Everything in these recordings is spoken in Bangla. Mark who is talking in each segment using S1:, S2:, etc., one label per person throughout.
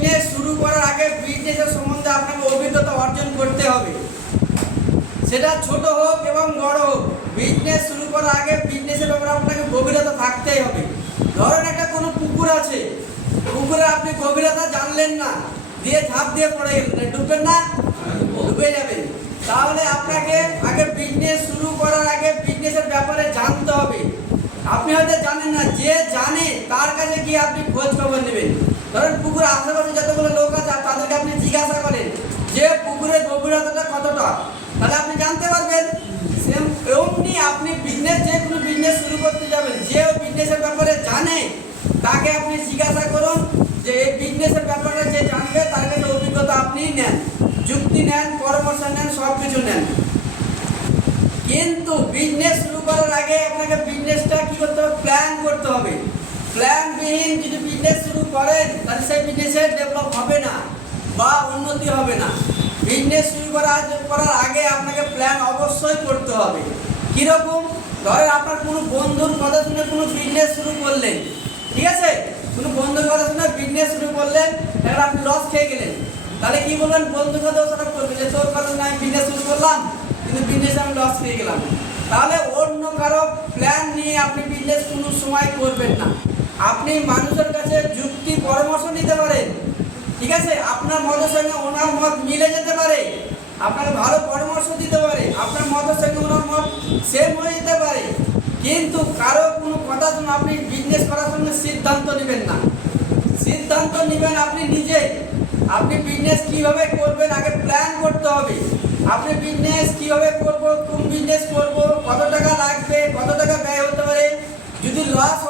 S1: বিজনেস শুরু করার আগে বিজনেসের সম্বন্ধে আপনাকে অভিজ্ঞতা অর্জন করতে হবে। সেটা ছোট হোক এবং বড় হোক, বিজনেস শুরু করার আগে বিজনেসের ব্যাপারে আপনাকে গভীরতা থাকতেই হবে। ধরেন একটা কোনো পুকুর আছে, পুকুরে আপনি গভীরতা জানলেন না, দিয়ে ঝাঁপ দিয়ে পড়ে গেলেন ডুববেন না? ডুবে যাবেন। তাহলে আপনাকে আগে বিজনেস শুরু করার আগে বিজনেসের ব্যাপারে জানতে হবে। আপনি হয়তো জানেন না, যে জানে তার কাছে গিয়ে আপনি খোঁজ খবর নেবেন। ধরেন পুকুরের আশেপাশে যতগুলো লোক আছে তাদেরকে আপনি জিজ্ঞাসা করেন যে পুকুরের গভীরতাটা কতটা, তাহলে আপনি জানতে পারবেন সেম এমনি আপনি বিজনেস যে কোনো বিজনেস শুরু করতে যাবেন, যে বিজনেসের ব্যাপারে জানে, তাকে আপনি জিজ্ঞাসা করুন যে এই বিজনেসের ব্যাপারে যে জানবে, তার কাছে অভিজ্ঞতা আপনি নেন, যুক্তি নেন, পরামর্শ নেন সব কিছু নেন। কিন্তু বিজনেস শুরু করার আগে আপনাকে বিজনেসটা কী করতে হবে? প্ল্যান করতে হবে। প্ল্যানবিহীন যদি বিজনেস শুরু করেন, তাহলে সেই বিজনেসে ডেভেলপ হবে না বা উন্নতি হবে না। বিজনেস শুরু করার করার আগে আপনাকে প্ল্যান অবশ্যই করতে হবে। কীরকম? ধরেন আপনার কোনো বন্ধুর কথা শুনে কোনো বিজনেস শুরু করলেন, ঠিক আছে? কোনো বন্ধুর কথা শুনে বিজনেস শুরু করলেন এবার আপনি লস খেয়ে গেলেন। তাহলে কি বলবেন বন্ধুর কথা ওসব করবে যে, তোর কথা শুনে আমি বিজনেস শুরু করলাম, কিন্তু বিজনেসে আমি লস খেয়ে গেলাম। তাহলে অন্য কারও প্ল্যান নিয়ে আপনি বিজনেস কোনো সময় করবেন না। আপনি মানুষের কাছে যুক্তি পরামর্শ নিতে পারেন। ঠিক আছে? আপনার মতের সঙ্গে ওনার মত মিলে যেতে পারে। আপনাকে ভালো পরামর্শ দিতে পারে। আপনার মতের সঙ্গে ওনার মত সেম হয়ে যেতে পারে। কিন্তু কারও কোনো কথা শুনে আপনি বিজনেস করার সঙ্গে সিদ্ধান্ত নেবেন না। সিদ্ধান্ত নেবেন আপনি নিজে। আপনি বিজনেস কীভাবে করবেন আগে প্ল্যান করতে হবে। আপনি বিজনেস কীভাবে করব, কোন বিজনেস করব, কত টাকা লাগবে, কত টাকা ব্যয় হতে পারে? যদি লস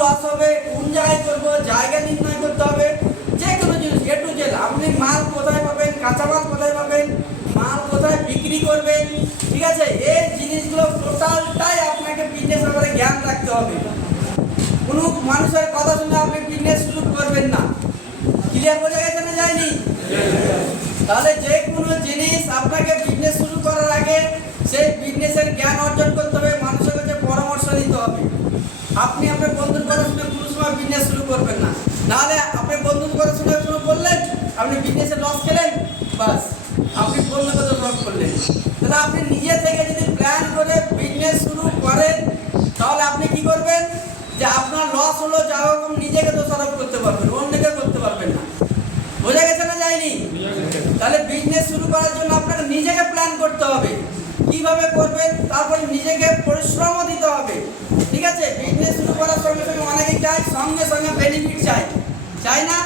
S1: লস হবে কোন জায়গায় করব জায়গা নির্ণয় করতে হবে যে কোনো জিনিস এ টু জেড আপনি মাল কোথায় পাবেন কাঁচামাল কোথায় পাবেন মাল কোথায় বিক্রি করবেন ঠিক আছে? এই জিনিসগুলো টোটালটাই আপনাকে বিজনেস ব্যাপারে জ্ঞান রাখতে হবে। কোনো মানুষের কথা শুনে আপনি বিজনেস শুরু করবেন না। ক্লিয়ার বোঝা গেছে না যায়নি? তাহলে যে আপনি আপনার বন্ধুর কথা শুনে কোনো সময় বিজনেস শুরু করবেন না। নাহলে আপনি বন্ধুর কথা শুনে শুরু করলেন, আপনি বিজনেসে লস খেলেন, বাস। আপনি বন্ধুর কথা লস করলেন। তাহলে আপনি নিজে থেকে যদি প্ল্যান করে বিজনেস শুরু করেন, তাহলে আপনি কি করবেন? যে আপনার লস হলো যা হোক নিজেকে দোষারোপ করতে পারবেন, অন্যকে করতে পারবেন না। বোঝা গেছে না যায়নি? তাহলে বিজনেস শুরু করার জন্য আপনাকে নিজেকে প্ল্যান করতে হবে। কীভাবে করবেন? তারপর নিজেকে পরিশ্রমও দিতে হবে। ঠিক আছে? বিজনেস শুরু করার সঙ্গে সঙ্গে অনেকেই চায়, সঙ্গে সঙ্গে বেনিফিট চাই চাই না?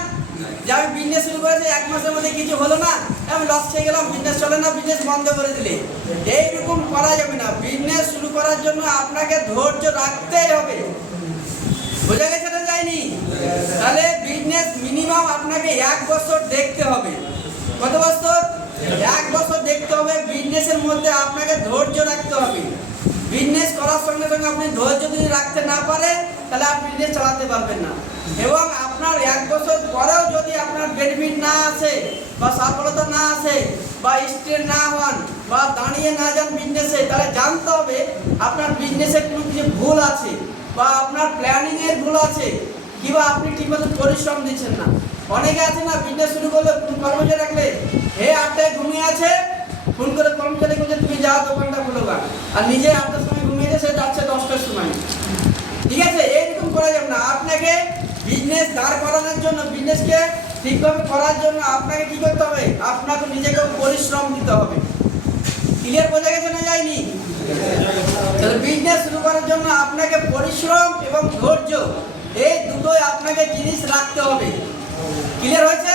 S1: যে আমি বিজনেস শুরু করেছি, এক মাসের মধ্যে কিছু হলো না, আমি লস খেয়ে গেলাম বিজনেস চলে না বিজনেস বন্ধ করে দিলে। এইরকম করা যাবে না। বিজনেস শুরু করার জন্য আপনাকে ধৈর্য রাখতেই হবে। বোঝা গেছে না যায়নি? তাহলে বিজনেস মিনিমাম আপনাকে এক বছর দেখতে হবে। কত বছর? এক বছর দেখতে হবে। বিজনেসের মধ্যে আপনাকে ধৈর্য রাখতে হবে। বিজনেস করার সঙ্গে সঙ্গে আপনি ধৈর্য যদি রাখতে না পারে, তাহলে আপনি বিজনেস চালাতে পারবেন না। এবং আপনার এক বছর পরেও যদি আপনার বেনিফিট না আসে, বা সফলতা না আসে, বা স্টেট না হন, বা দাঁড়িয়ে না যান বিজনেসে তাহলে জানতে হবে আপনার বিজনেসের কোনো কিছু ভুল আছে, বা আপনার প্ল্যানিংয়ের ভুল আছে, কিংবা আপনি ঠিকমতো পরিশ্রম দিচ্ছেন না। অনেকে আছে না বিজনেস শুরু করলে কর্মচারী রাখলে, হে আটটায় ঘুমিয়ে আছে ফোন করে কর্মচারী বলছে তুমি যাও দোকানটা খুলো গা। আর নিজে আটটার সময় ঘুমিয়ে সে যাচ্ছে দশটার সময়। ঠিক আছে? এইরকম করা যাবে না। আপনাকে বিজনেস দাঁড় করানোর জন্য বিজনেসকে ঠিকভাবে করার জন্য আপনাকে কি করতে হবে? আপনাকে নিজেকে পরিশ্রম দিতে হবে। ক্লিয়ার বোঝা গেছে না যায়নি? তাহলে বিজনেস শুরু করার জন্য আপনাকে পরিশ্রম এবং ধৈর্য, এই দুটোই আপনাকে জিনিস রাখতে হবে। ক্লিয়ার হয়েছে?